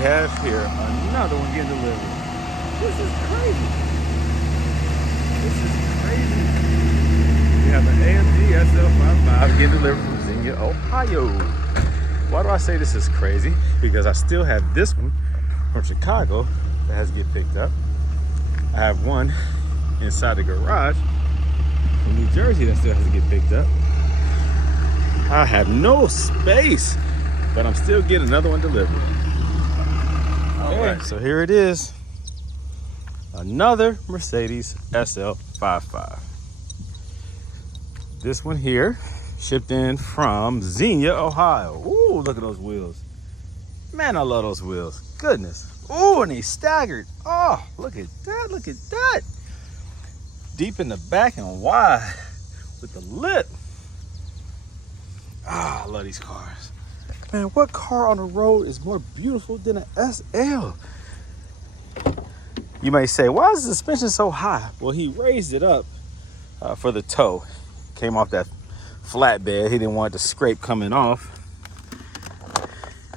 have here another one getting delivered. This is crazy. This is crazy. We have an AMG SL55 getting delivered from Xenia, Ohio. Why do I say this is crazy? Because I still have this one from Chicago that has to get picked up. I have one inside the garage from New Jersey that still has to get picked up. I have no space, but I'm still getting another one delivered. All right, so here it is. Another Mercedes SL55. This one here shipped in from Xenia, Ohio. Ooh, look at those wheels. Man, I love those wheels. Goodness. Ooh, and they staggered. Oh, look at that, look at that. Deep in the back and wide with the lip. Ah, I love these cars. Man, what car on the road is more beautiful than an SL? You may say, why is the suspension so high? Well, he raised it up for the tow. Came off that flatbed. He didn't want the scrape coming off.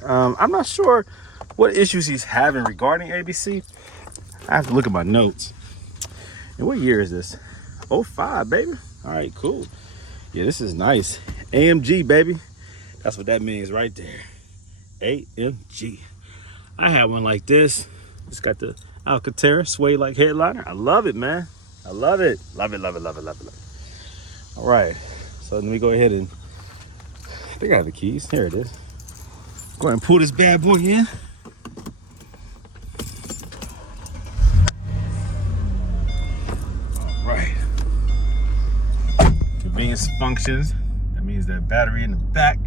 I'm not sure what issues he's having regarding ABC. I have to look at my notes. And what year is this? 05, baby. All right, cool. Yeah, this is nice. AMG, baby. That's what that means right there. AMG. I had one like this. It's got the Alcantara suede like headliner. I love it, man. I love it. Love it, love it, love it, love it, love it. All right. So let me go ahead and I think I have the keys. Here it is. Go ahead and pull this bad boy in. All right. Convenience functions. That means that battery in the back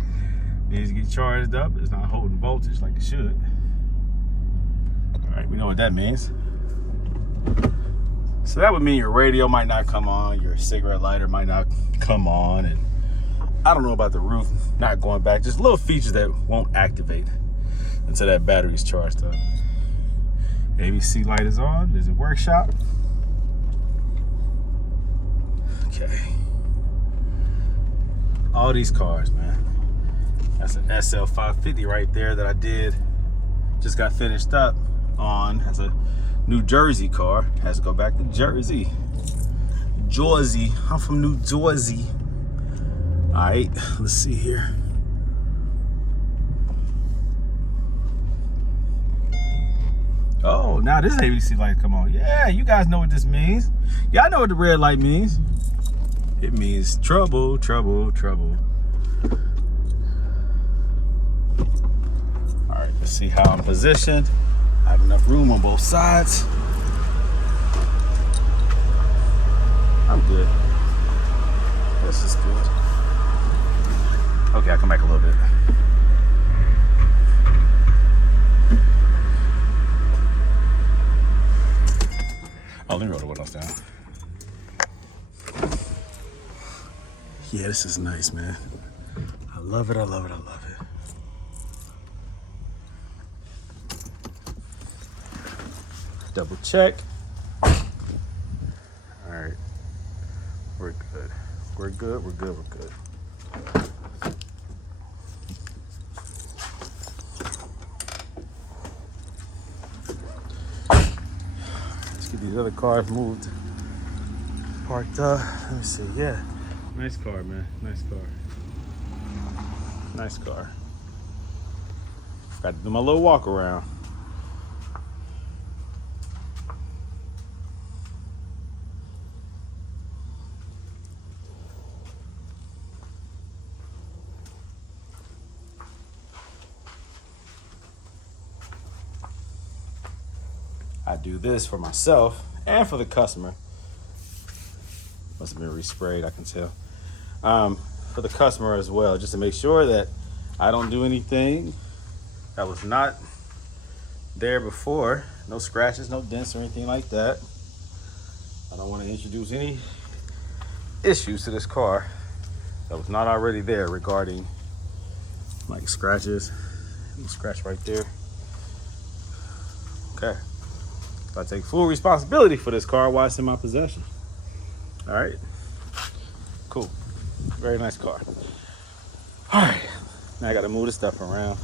needs to get charged up. It's not holding voltage like it should. All right, we know what that means. So that would mean your radio might not come on, your cigarette lighter might not come on, and I don't know about the roof not going back. Just little features that won't activate until that battery is charged up. ABC light is on. There's a workshop. Okay. All these cars, man. That's an SL550 right there that I just got finished up on. That's a New Jersey car. Has to go back to Jersey. Jersey. I'm from New Jersey. All right, let's see here. Oh, now this ABC light come on. Yeah, you guys know what this means. Y'all know what the red light means. It means trouble, trouble, trouble. All right, let's see how I'm positioned. I have enough room on both sides. I'm good. This is good. Okay, I'll come back a little bit. Oh, let me roll the windows down. Yeah, this is nice, man. I love it, I love it, I love it. Double check. All right, we're good. We're good, we're good, we're good. Let's get these other cars moved, parked up. Let me see, yeah. Nice car, man, nice car. Nice car. Got to do my little walk around. I do this for myself and for the customer. Must have been resprayed, I can tell. For the customer as well, just to make sure that I don't do anything that was not there before. No scratches, no dents or anything like that. I don't want to introduce any issues to this car that was not already there regarding like scratches. Scratch right there. Okay. So I take full responsibility for this car while it's in my possession. All right. Cool. Very nice car. All right. Now I got to move this stuff around.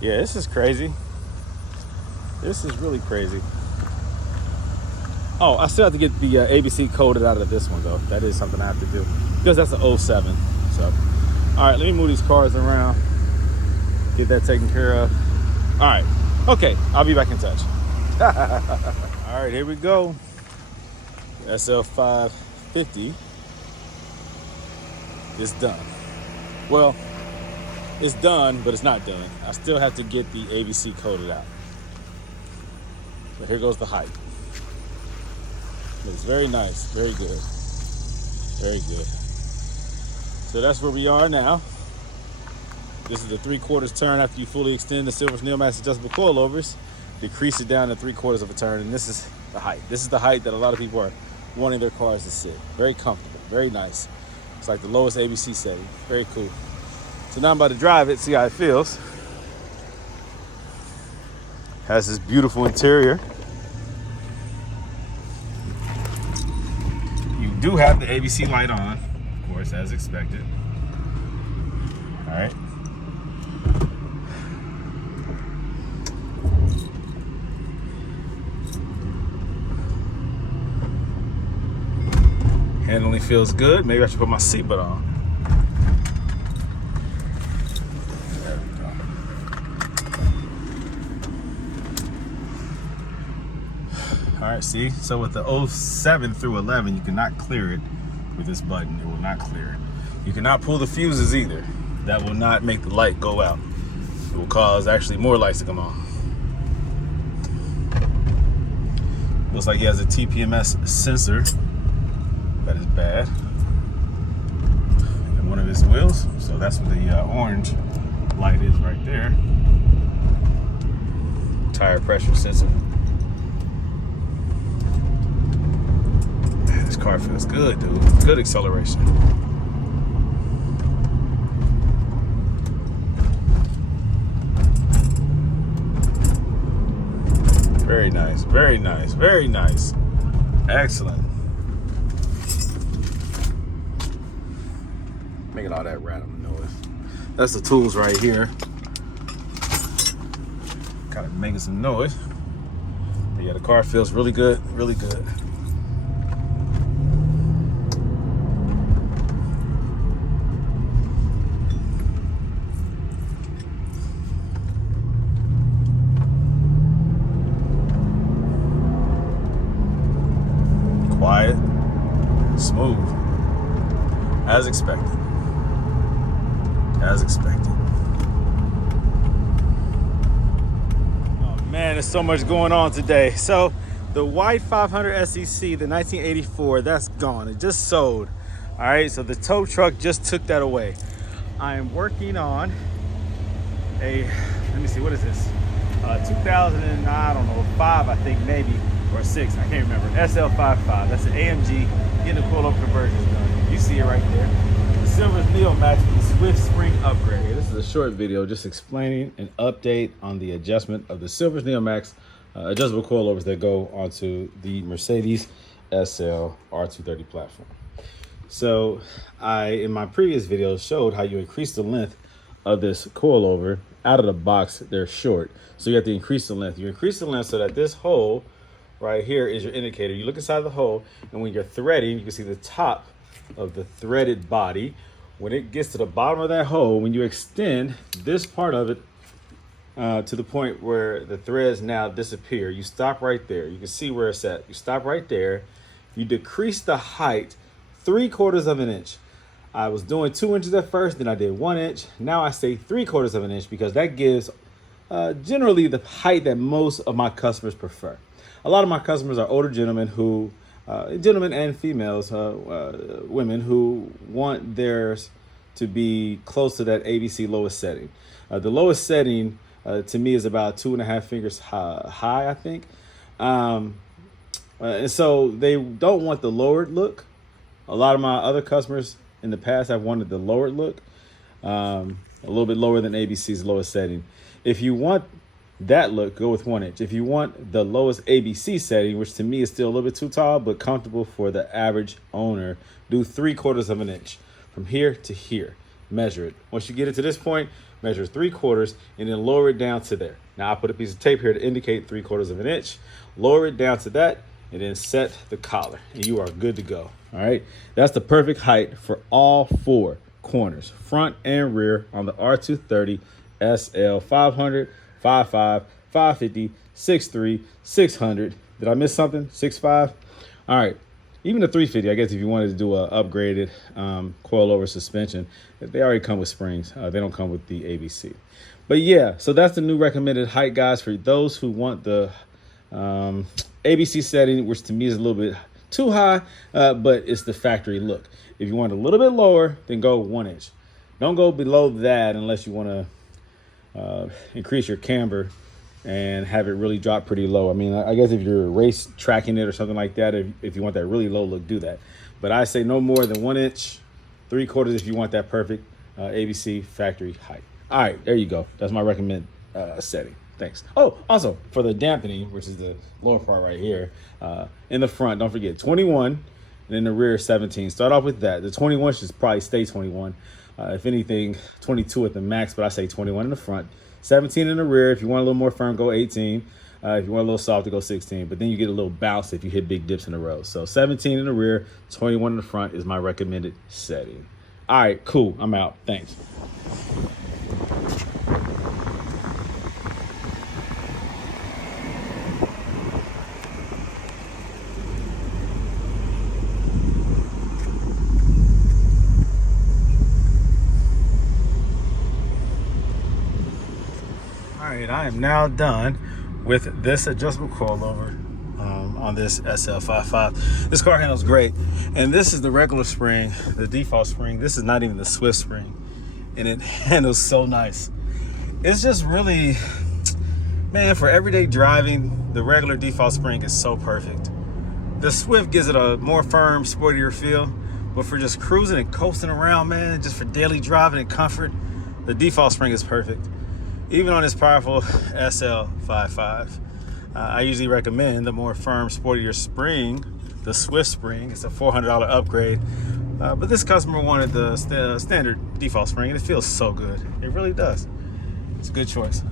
Yeah, this is crazy. This is really crazy. Oh, I still have to get the ABC coded out of this one, though. That is something I have to do because that's an 07. So, all right, let me move these cars around, get that taken care of. All right, okay, I'll be back in touch. All right, here we go. SL55 is done. Well, it's done, but it's not done. I still have to get the ABC coded out. But here goes the height. It's very nice, very good, very good. So that's where we are now. This is the 3/4 turn after you fully extend the Silver's Neomax adjustable coilovers. Decrease it down to 3/4 of a turn, and this is the height. This is the height that a lot of people are wanting their cars to sit. Very comfortable, very nice. It's like the lowest ABC setting. Very cool. So now I'm about to drive it, see how it feels. Has this beautiful interior. Do have the ABC light on, of course, as expected. All right. Handling feels good. Maybe I should put my seatbelt on. There we go. All right, see? So with the 07 through 11, you cannot clear it with this button. It will not clear it. You cannot pull the fuses either. That will not make the light go out. It will cause actually more lights to come on. Looks like he has a TPMS sensor. That is bad. And one of his wheels. So that's what the orange light is right there. Tire pressure sensor. This car feels good, dude. Good acceleration. Very nice, very nice, very nice. Excellent. Making all that random noise. That's the tools right here. Kind of making some noise. But yeah, the car feels really good, really good. Quiet, smooth, as expected. As expected. Oh man, there's so much going on today. So the white 500 SEC, the 1984, that's gone. It just sold. All right, so the tow truck just took that away. I am working on a, let me see, what is this? 2000 and I don't know, 5 I think maybe, or 6, I can't remember. SL55, that's an AMG, getting the coilover conversions done. You see it right there. The Silver's Neomax with the Swift Spring upgrade. This is a short video just explaining an update on the adjustment of the Silver's Neomax adjustable coilovers that go onto the Mercedes SL R230 platform. So in my previous video, showed how you increase the length of this coilover. Out of the box, they're short. So you have to increase the length. You increase the length so that this hole right here is your indicator. You look inside the hole, and when you're threading, you can see the top of the threaded body. When it gets to the bottom of that hole, when you extend this part of it to the point where the threads now disappear, you stop right there. You can see where it's at. You stop right there. You decrease the height 3/4 of an inch. I was doing 2 inches at first, then I did 1 inch. Now I say 3/4 of an inch because that gives generally the height that most of my customers prefer. A lot of my customers are older gentlemen who, gentlemen and females, women who want theirs to be close to that ABC lowest setting. The lowest setting to me is about 2.5 fingers high, I think. And so they don't want the lowered look. A lot of my other customers in the past have wanted the lowered look, a little bit lower than ABC's lowest setting. If you want that look, go with 1 inch. If you want the lowest ABC setting, which to me is still a little bit too tall, but comfortable for the average owner, do 3/4 of an inch from here to here. Measure it. Once you get it to this point, measure 3/4, and then lower it down to there. Now I put a piece of tape here to indicate 3/4 of an inch. Lower it down to that, and then set the collar, and you are good to go. All right, that's the perfect height for all 4 corners, front and rear, on the R230 SL500, 55, 550, 63, 600. Did I miss something? 65? All right. Even the 350, I guess, if you wanted to do a upgraded coilover suspension, they already come with springs. They don't come with the ABC. But yeah, so that's the new recommended height, guys, for those who want the ABC setting, which to me is a little bit too high, but it's the factory look. If you want a little bit lower, then go 1 inch. Don't go below that unless you want to increase your camber and have it really drop pretty low. I mean, I guess if you're race tracking it or something like that, if you want that really low look, do that. But I say no more than 1 inch, 3/4 if you want that perfect ABC factory height. All right, there you go. That's my recommended setting. Thanks. Oh, also for the dampening, which is the lower part right here, in the front, don't forget 21, and in the rear 17. Start off with that. The 21 should probably stay 21. If anything, 22 at the max, but I say 21 in the front. 17 in the rear. If you want a little more firm, go 18. If you want a little softer, go 16. But then you get a little bounce if you hit big dips in the road. So 17 in the rear, 21 in the front is my recommended setting. All right, cool. I'm out. Thanks. All right, I am now done with this adjustable coilover on this SL55. This car handles great, and this is the regular spring, the default spring. This is not even the Swift spring, and it handles so nice. It's just really, man, for everyday driving, the regular default spring is so perfect. The Swift gives it a more firm, sportier feel, but for just cruising and coasting around, man, just for daily driving and comfort, the default spring is perfect. Even on this powerful SL55, I usually recommend the more firm, sportier spring, the Swift spring. It's a $400 upgrade, but this customer wanted the standard default spring, and it feels so good. It really does. It's a good choice.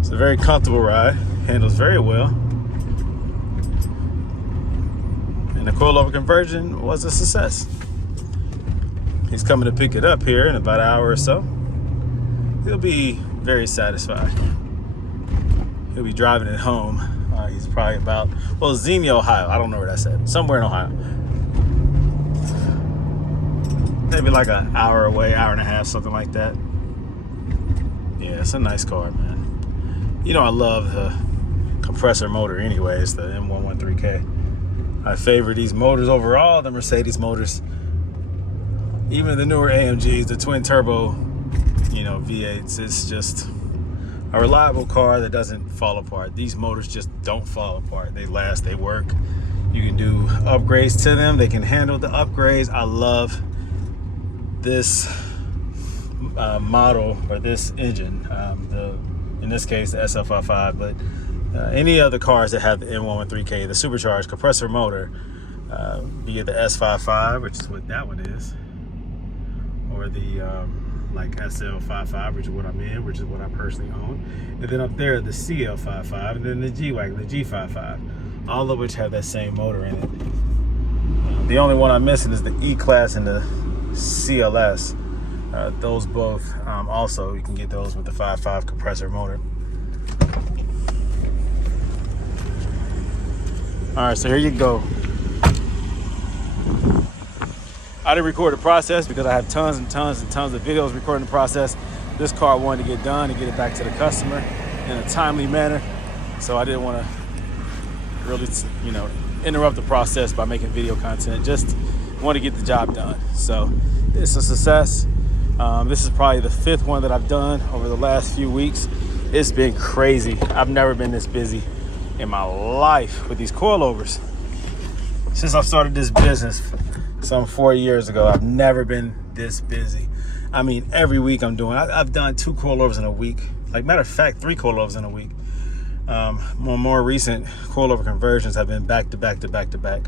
It's a very comfortable ride, handles very well, and the coilover conversion was a success. He's coming to pick it up here in about an hour or so. He'll be very satisfied. He'll be driving it home. He's probably about, well, Xenia, Ohio. I don't know where that's at. Somewhere in Ohio. Maybe like an hour away, hour and a half, something like that. Yeah, it's a nice car, man. You know I love the compressor motor anyways, the M113K. I favor these motors over all the Mercedes motors. Even the newer AMGs, the twin turbo, V8s. It's just a reliable car that doesn't fall apart. These motors just don't fall apart. They last, they work. You can do upgrades to them. They can handle the upgrades. I love this model, or this engine. In this case, the SL55, but any other cars that have the M113K, the supercharged compressor motor, be it the S55, which is what that one is, or the like SL55, which is what I'm in, which is what I personally own. And then up there, the CL55, and then the G-Wagon, the G55, all of which have that same motor in it. The only one I'm missing is the E-Class and the CLS. Those both, also, you can get those with the 5.5 compressor motor. All right, so here you go. I didn't record the process because I have tons and tons and tons of videos recording the process. This car I wanted to get done and get it back to the customer in a timely manner. So I didn't want to really, interrupt the process by making video content. Just want to get the job done. So it's a success. This is probably the 5th one that I've done over the last few weeks. It's been crazy. I've never been this busy in my life with these coilovers. Since I've started this business some 4 years ago, I've never been this busy. I mean, every week I've done 2 coilovers in a week. Like, matter of fact, 3 coilovers in a week. More recent coilover conversions have been back to back to back to back.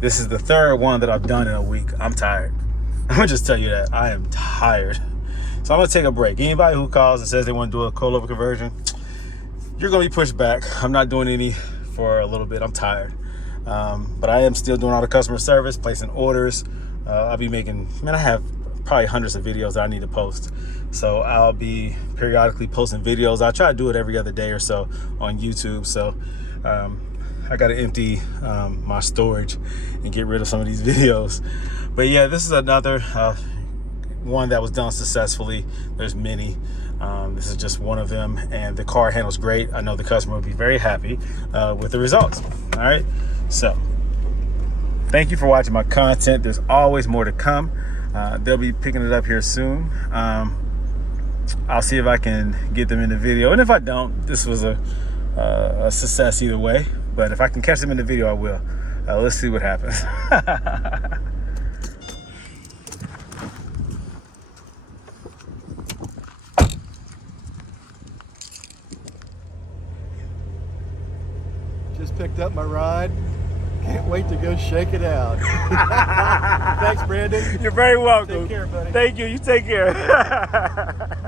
This is the 3rd one that I've done in a week. I'm tired. I'm gonna just tell you that I am tired. So I'm gonna take a break. Anybody who calls and says they want to do a coilover conversion, you're gonna be pushed back. I'm not doing any for a little bit. I'm tired. But I am still doing all the customer service, placing orders. I'll be making, man, I have probably hundreds of videos that I need to post. So I'll be periodically posting videos. I try to do it every other day or so on YouTube. So I got to empty my storage and get rid of some of these videos. But yeah, this is another one that was done successfully. There's many. This is just one of them, and the car handles great. I know the customer will be very happy with the results. All right, so thank you for watching my content. There's always more to come. They'll be picking it up here soon. I'll see if I can get them in the video, and if I don't, this was a success either way. But if I can catch them in the video, I will. Let's see what happens. Just picked up my ride. Can't wait to go shake it out. Thanks, Brandon. You're very welcome. Take care, buddy. Thank you. You take care.